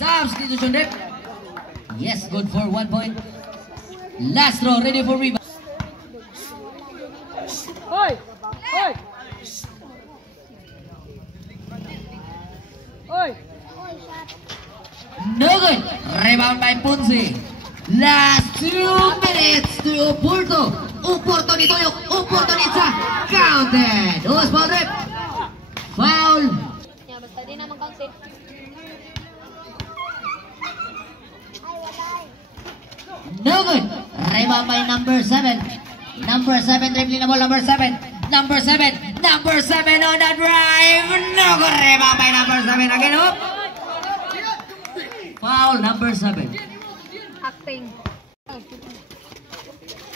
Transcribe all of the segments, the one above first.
Substitution rep. Yes, good for 1 point. Last throw, ready for rebound. Oi! Oi! Oi! No good. Rebound by Ponce. Last 2 minutes to Oporto. Oporto ni Toyok. Oporto ni Sa. Counted. Dos ball rep. Foul. Ya, basta di naman counted. No good. Rebound by number 7. Number 7 dribbling the ball. Number 7. Number 7. Number 7 on the drive. No good. Rebound by number 7 again. Up. Foul number 7. Acting.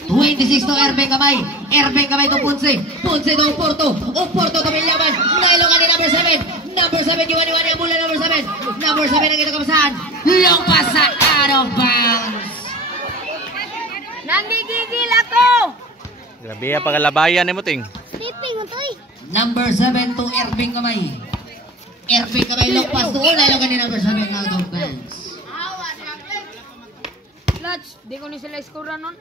26 to Erben Kamay. Erben Kamay to Ponce. Ponce to Oporto. Oporto to Vilyaman. Nailokan ni number 7. Number 7 iwan-iwan yung mula number 7. Number 7 ang kita kapasahan. Lumpas sa out of bounds. Nanggigigil ako! Grabe ya pagalabayan ni mo ting. Sleeping mo to eh. Number 7 to Erben Kamay. Erben Kamay lumpas to. Nailokan ni number 7 out of bounds. Clutch, di ko ni sila iskura nun.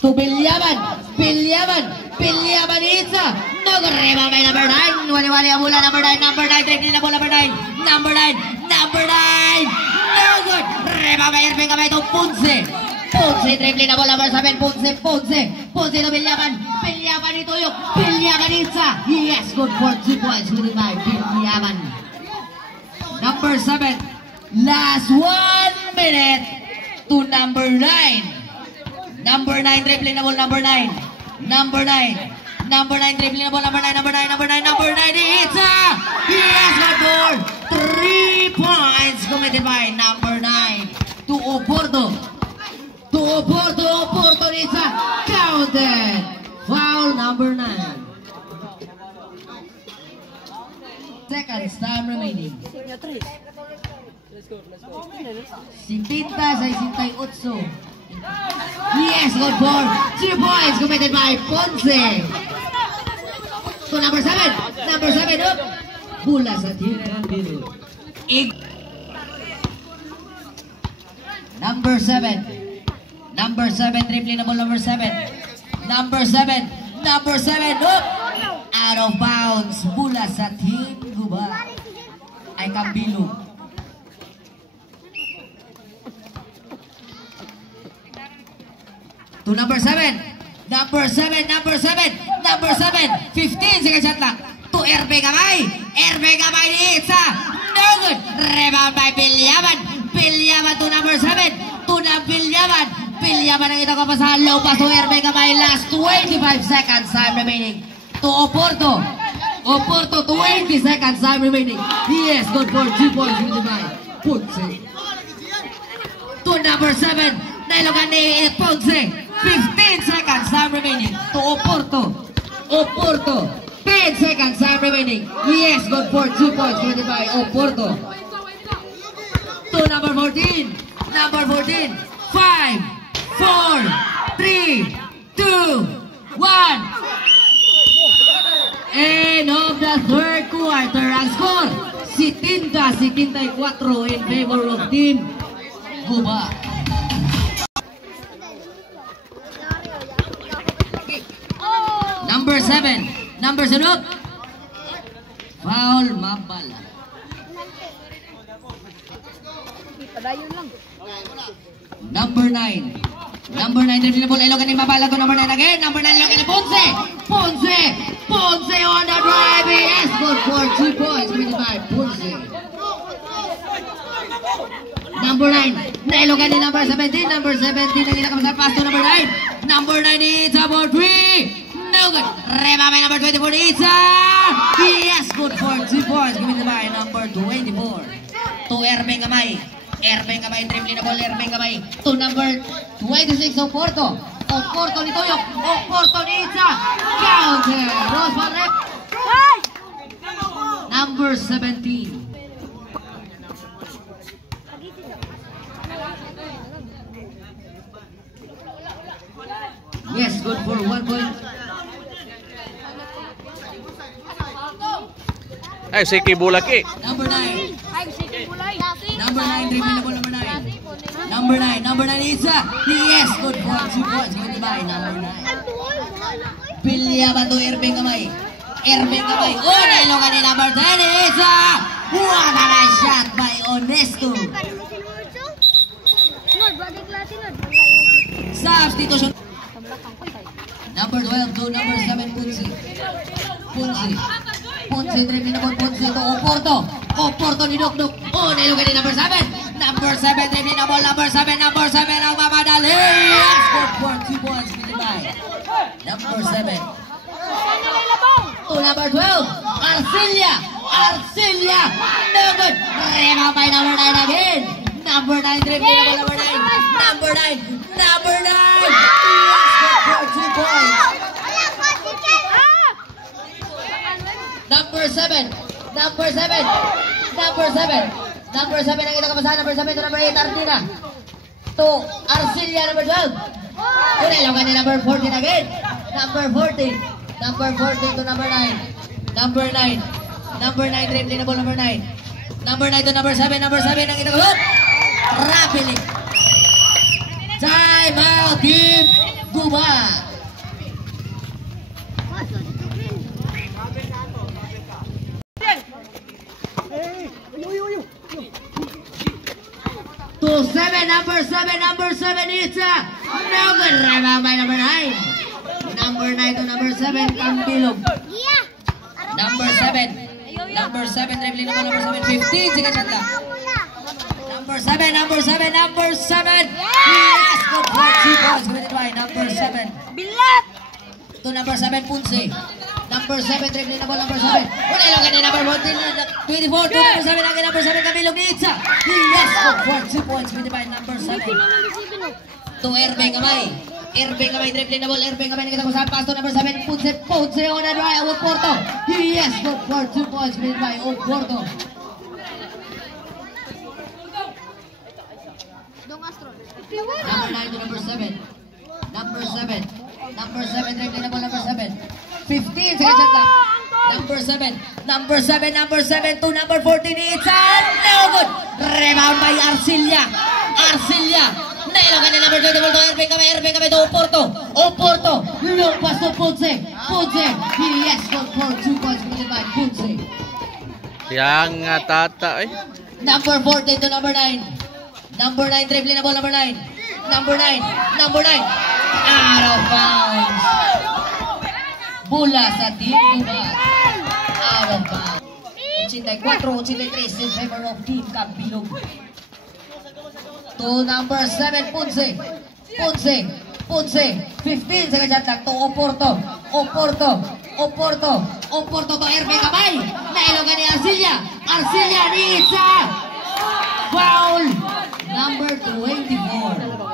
To Vilyaman. Vilyaman Itza. No good. Rebound by number 9. Wali-wali ang mula number 9. Number 9 dribbling the ball. Number 9. Number 9. No good. Rebound by Erben Kamay to Ponce. Ponce dribbling the ball. Number 7. Ponce to Vilyaman. Vilyaman ni Toyok. Vilyaman Itza. Yes, good for 2 points. Good by Vilyaman. Number 7. Last 1 minute to number 9. Number 9 dribbling the ball. Number 9 dribbling the ball. Number 9 Itza. Yes, good for 3 points committed by number 9 to Oporto. Oporto Itza. Counted. Foul number 9. Seconds time remaining. Sintinta sa 68. Yes, good for 2 points committed by Ponce. So number 7 up. Bola sa team Camilo. Number 7 dribbling the ball. Number 7 up. Out of bounds. Bola sa team Guba. Ay Camilo. To number 7. 15 second shot lang. To Erben Kamay ni Itza. No good. Rebound by Vilyaman to number 7. Vilyaman ang ito kapasahan. Low pass to Erben Kamay. Last 25 seconds time remaining. To Oporto 20 seconds time remaining. Yes, good for 2 points with the ball. Ponce. To number 7. Nailokan ni Ponce. 15 seconds time remaining to Oporto 10 seconds time remaining. Yes, good for 2 points committed by Oporto. To number 14 5 4 3 2 1. End of the third quarter. Ang score 74 in favor of team Guba. Number 7 up. Foul mabala. Padayon lang. Number 9 dribbling the ball. Ilokan ni mabala to number 9 again. Number 9 ilokan ni Ponce on the drive. Yes, good for 2 points committed by Ponce. Number 9 nailokan ni number 17 ang ila kapasal pass to number 9. Number 9 is about 3. No good. Rebound by number 24 Itza. Yes, good for 2 points committed by number 24. To Erben Kamay dribbling the ball. Erben Kamay to number 26 Oporto ni Toyok. Oporto ni Itza. Counter. Rosman rep. Number 17. Yes, good for 1 point. Ay, sige bulaki. Number 9. Ay, sige bulay. Number 9, dribbling na ball, number 9. Number 9 Isa. Yes, good for 2 points. Good by number 9. Pilya ba to Irving kamay? Irving kamay. Oh, nailungan ni number 10, Isa. What a shot by Onesto. Substitution. Number 12 to number 7, Punsi. Punsi, dribbling na ball, Punsi to Oporto ni Dukduk. Oh, nailungan ni number 7. Number 7, dribbling na ball, number 7 ang mamadali. Yes, good for 2 points. Good by number 7. To number 12, Arcilia. No good. Rebound by number 9 again. Number 9, dribbling na ball, number 9. Number 9. Yes, good for 2 points. Number 7 ang kita kapasahan. Number 7 to number 8, Artina. To Arcilia, number 12. Unailangan ni number 14 again. Number 14 to number 9. Number 9, dribbling na ball, number 9. Number 9 to number 7 ang kita kapasahan. Rapidly. Time out, Team Guma. To 7, number 7 is no good. Rebound by number 9. Number 9 to number 7, Cambilog. Number 7, dribbling na ball, number 7, 15 seconds shot lang. Number 7. Yes, good for 2 points. Committed by number 7. Bilat! To number 7, Punse. Number 7, dribbling na ball, number 7. Wala ilang ni number 24 to number 7. Ang number 7, Camilog ni Itza. Yes, good for 2 points. Committed by number 7. To Irving Kamay, dribbling na ball, Irving Kamay. Nakita ko saan, pass to number 7, Punse on the right, Oporto. Yes, good for 2 points. Committed by Oporto. Number 9 to number 7. Number 7, dribbling na ball, number 7. 15 seconds shot lang. Number 7 to number 14. It's no good. Rebound by Arcilia. Nailangan ni number 20 to Irving Kamay to Oporto. Long pass to Punse. Yes, good for 2 points committed by Punse. Yang tata eh. Number 14 to number 9. Number 9, dribbling na ball, number 9. Number 9. Out of bounds. Bola sa Team Guma. Out of bounds. 84-83 in favor of Team Cambilog. To number 7, Punse. 15 seconds shot lang to Oporto to Irving Kamay. Nailogan ni Arcilia ni Itza. Foul number 24.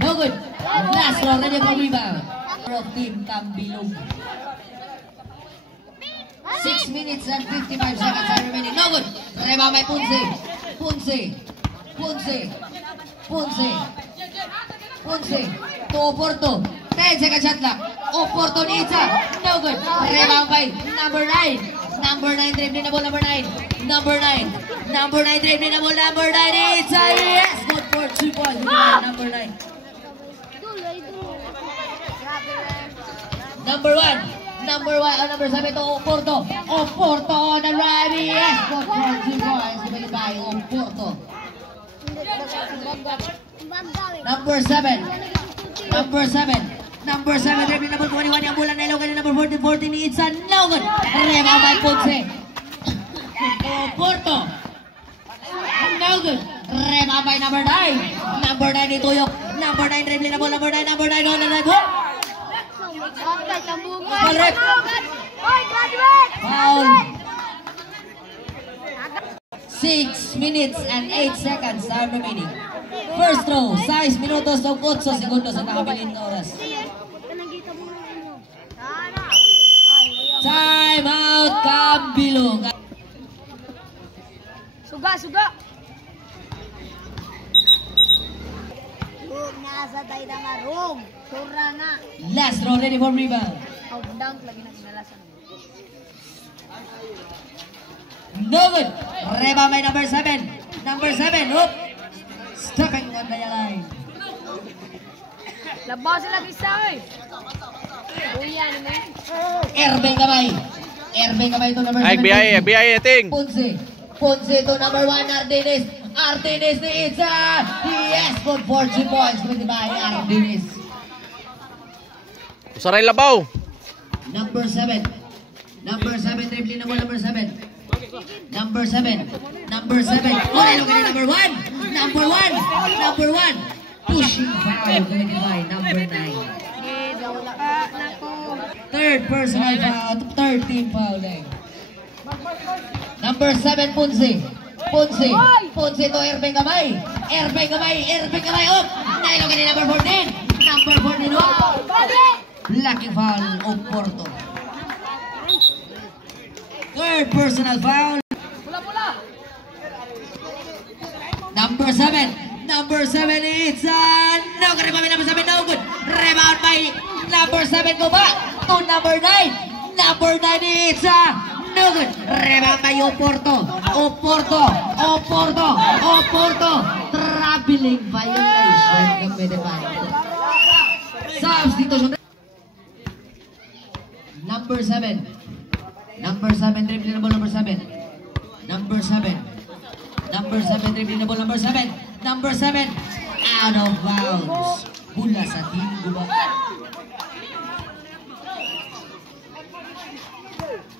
No good. Last round ready for rebound of Team Cambilog. 6 minutes and 55 seconds are remaining. No good. Rebound by Punse to Oporto. 10 seconds shot lang. Oporto ni Itza. No good. Rebound by number 9. Number 9, dribbling na ball, number 9. Number 9, dribbling na ball, number 9. Itza. Yes, good for 2 points. Number 9. Number 1, number 7 to Oporto on the right. Yes, good for 2 points. Committed by Oporto. Number 7, dribbling number 21 yung bulan na ilogan ni number 14 ni Itza. No good. Rebound by Punse. Oporto. No good. Rebound by number 9. Number 9 ni Tuyok. Number 9, dribbling na ball, number 9 on the right. Foul. 6 minutes and 8 seconds are remaining. First throw, 6 minutos o 8 segundos ang nakabilin na oras. Time out, Cambilog. Suga. niya sa tayo na marong. Sura na. Last throw, ready for rebound. Out dunk lagi na kinalasan. No good. Rebound by number 7. Number 7. Oop. Stepping on the line. Labaw sila isa eh. Uya ni men. Erbeng kamay. Erbeng kamay to number 7. Ay, biyay ting. Ponce. Ponce to number 1. Ardenes. Ardenes ni Itza. Yes, good for 2 points. Committed by Ardenes. Usaray labaw. Number 7. Number 7. Dribbling na mo number 7. Number 7. Number 7. Oh, look at number 1. Number 1. Number 1. Pushing foul. Committed by number 9. Wala ka nako. Third personal foul. Third team foul. Number 7. Ponce. Ponce. Ponce to Erbeng kamay. Erbeng kamay. Erbeng kamay. Oh, nailog ni number 14. Number 14. Oh. Blocking foul of Porto. Third personal foul. Number 7. Number 7 is no good. Rebound by number 7. No good. Rebound by number 7. Go back to number 9. Number 9 is no good. Rebound by Oporto. Oporto. Oporto. Oporto. Traveling violation. Committed by substitution. Number 7. Number 7, dribbling na ball, number 7. Number 7. Number 7, dribbling na ball, number 7. Number 7, out of bounds. Bola sa team Guba.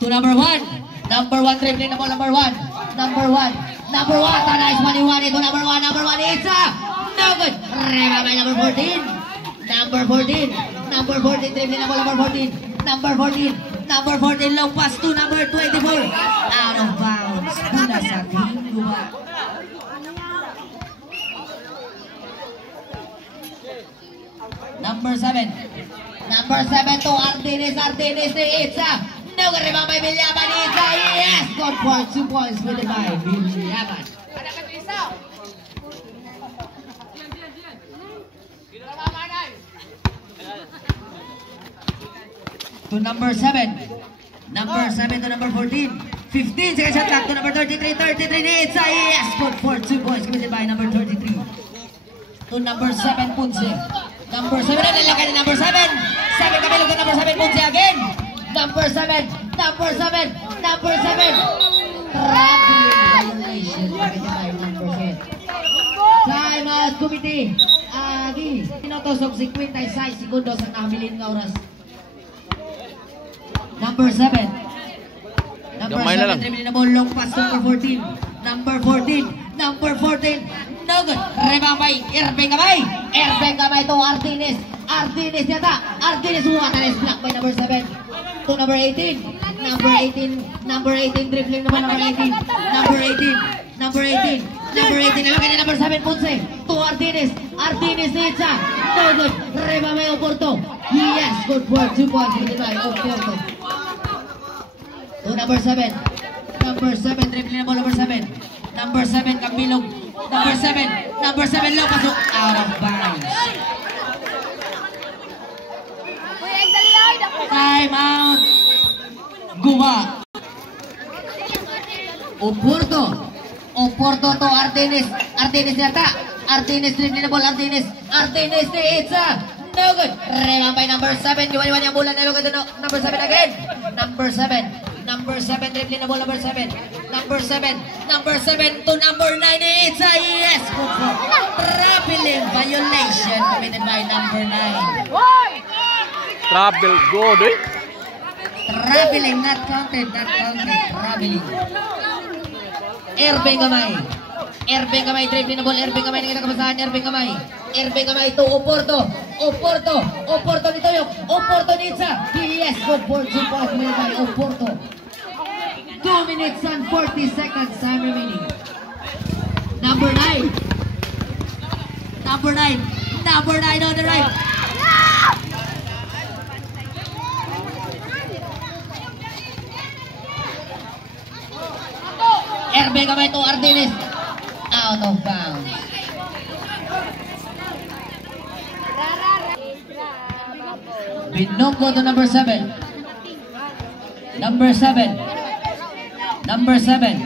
To number 1. Number 1, dribbling na ball, number 1. Number 1. Number 1, to nice one, to number 1. Number 1, it's no good. Rebound by number 14. Number 14. Number 14, dribbling na ball, number 14. Number 14. Number 14, long pass to number 24. Out of bounds. Bola sa team Guba. Number 7. Number 7 to Ardenes. Ardenes ni Itza. No good. Rebound by Vilyaban. Itza. Yes. Good for 2 points with the by Vilyaban. To number 7. Number 7 to number 14. 15 second shot clock to number 33. 33 ni Itza. Yes. Good for 2 points committed by number 33. To number 7 Ponce. Number 7 na nilagay ni number 7. 7 kabilog to number 7 Ponce again. Number 7. Number 7. Number 7. Traveling violation committed by number 7. Time out committee. Agi. Minutos of 56 segundos ang nakabilin nga oras. Number 7. Number 7, dribbling na ball, long pass, number 14. Number 14. Number 14. No good. Rebound by Erbeng kamay. Erbeng kamay to Ardenes. Ardenes yata. Ardenes Watanes. Block by number 7. To number 18. Number 18. Number 18, dribbling naman number 18. Number 18. Number 18. Number 18. Nalagay ni number 7, Ponce. To Ardenes. Ardenes Itza. No good. Rebound by Oporto. Yes, good for 2 points. By Oporto. To number 7. Number 7, dribbling na ball, number 7. Number 7, Kambilog. Number 7. Number 7, low pasok. Out of bounds. Time out. Guba. Oporto. Oporto to Ardenes. Ardenes yata. Ardenes dribbling na ball, Ardenes. Ardenes ni Itza. No good. Rebound by number 7. Iwan-iwan yung bola. Nalog ito number 7 again. Number 7. Number 7, dribbling na ball, number 7. Number 7. Number 7 to number 9. It's a yes. Traveling violation committed by number 9. Travel good eh. Traveling, not counted, not counted. Traveling. Erbeng kamay. Erbeng kamay, dribbling na ball. Erbeng kamay, nakita kapasahan. Erbeng kamay. Erbeng kamay to Oporto. Oporto. Oporto ni Toyok. Oporto ni Itza. Yes, good for 2 points made by Oporto. 2 minutes and 40 seconds time remaining. Number 9. Number 9. Number 9 on the right. Erbeng kamay to Ardenes. Out of bounds. Binonggo to number 7. Number 7. Number 7.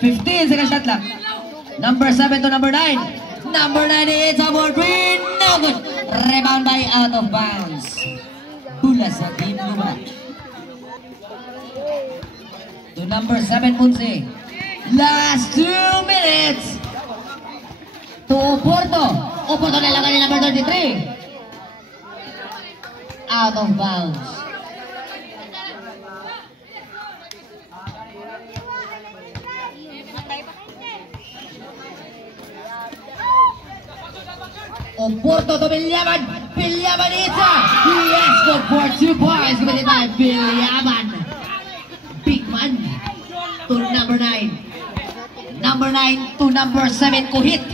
15 second shot clock. Number 7 to number 9. Number 9 is a ball green. No good. Rebound by out of bounds. Bola sa team Guma. To number 7 Punse. Last 2 minutes. To Oporto. Oporto na lang number 33. Out of bounds. Oporto to Bilyaman. Bilyaman isa. Yes, good for 2 points. Committed by Bilyaman. Big man. To number 9. Number 9 to number 7 Kuhit.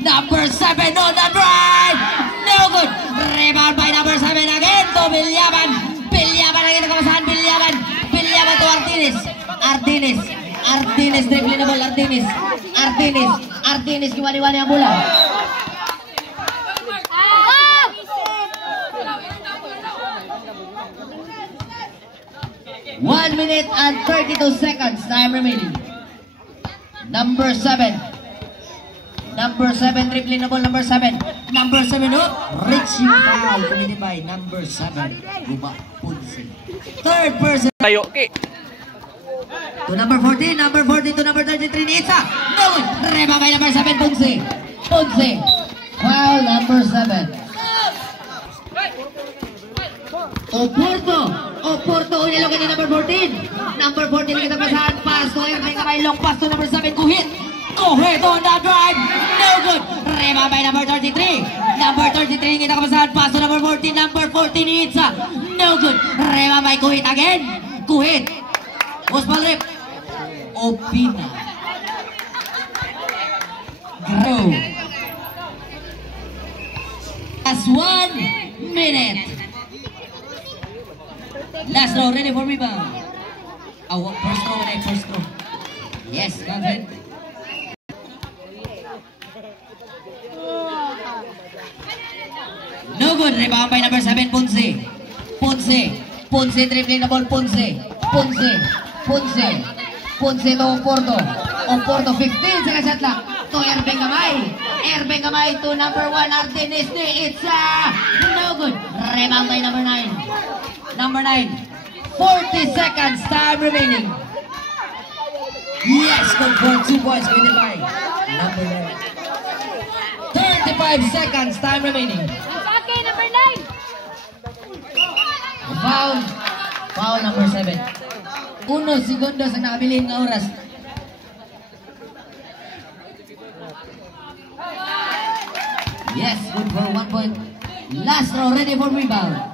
Number 7 on the drive. No good. Rebound by number 7 again to Bilyaman. Bilyaman again nakabasahan. Bilyaman. Bilyaman to Artines. Artines. Artines dribbling na ball. Artines. Artines. Artines kiwani-wani ang bola. 1 minute and 32 seconds time remaining. Number 7. Number 7 dribbling na ball. Number 7. Number 7 up. Reaching foul committed by number 7. Guma Punse. Third person. Tayo, okay. To number 14. Number 14 to number 33 ni Itza. No good. Rebound by number 7 Punse. Punse. Foul number 7. Oporto. Oporto unilog ni number 14. Number 14 kita pasahan. Pass to Erling Kamay. Long pass to number 7 Kuhit. Kuhit on the drive. No good. Rebound by number 33. Number 33 kita pasahan. Pass to number 14. Number 14 Itza. No good. Rebound by Kuhit again. Kuhit. Osman Rip. Opina. Grow. As 1 minute. Last row, ready for rebound. Oh, first row, right? First row. Yes, go ahead. No good. Rebound by number 7, Punse. Punse. Punse dribbling the ball. Punse. Punse. Punse. Punse to Oporto. Oporto 15 second shot clock. To Erbeng Kamay. Erbeng Kamay to number 1, Artenis ni Itza. No good. Rebound by number 9. Number 9, 40 seconds time remaining. Yes, good for 2 points committed by number 9. 35 seconds time remaining. Okay, number 9. Foul. Foul number 7. 1 segundo sa nakabiling na oras. Yes, good for 1 point. Last row, ready for rebound.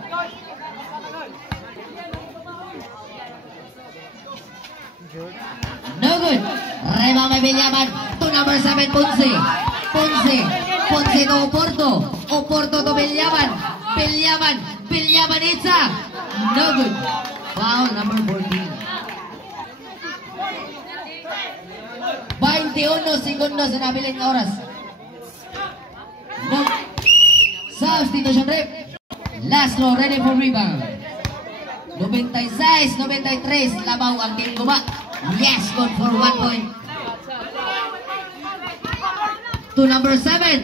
No good. Rebound by Bilyaman to number 7 Punse. Punse. Punse to Oporto. Oporto to Bilyaman. Bilyaman. Bilyaman Itza. No good. Foul number 14. 21 segundos na nabiling na oras. No. Substitution rep. Last row ready for rebound. 96, 93 labaw ang team Guma. Yes, good for 1 point. To number 7.